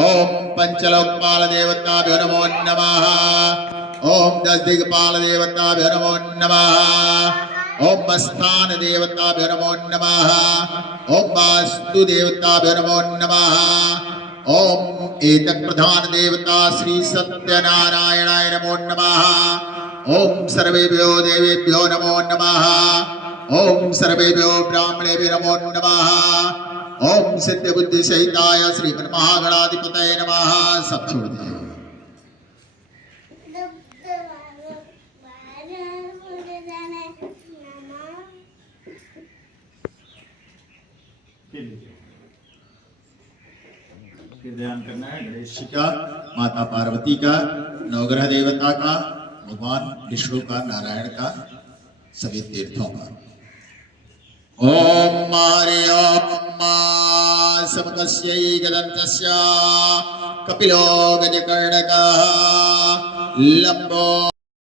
ओम पंचलोकपाल देवताभ्यो नमो नमः। ओम दशदिक्पाल देवताभ्यो नमो नमः। ओम स्थान देवताभ्यो नमो नमः। ओम वास्तु देवताभ्यो नमो नमः। ओम एतत् प्रधान देवता श्री सत्यनारायणाय नमो नमः। ओम सर्वेभ्यो देवेभ्यो नमो नमः। ओम सर्वेभ्यो ब्राह्मणेभ्यो नमो नमः। ओम सिद्ध बुद्धि सहिताय श्रीमन् महागणाधिपतये नमः। सब छोड़ दे। ध्यान करना है गणेश जी का, माता पार्वती का, नवग्रह देवता का, भगवान विष्णु का, नारायण का, सभी तीर्थों का। ओम मार्याम्मा समकस्यै गदन्तस्य कपिलो गजकर्णकः लंबो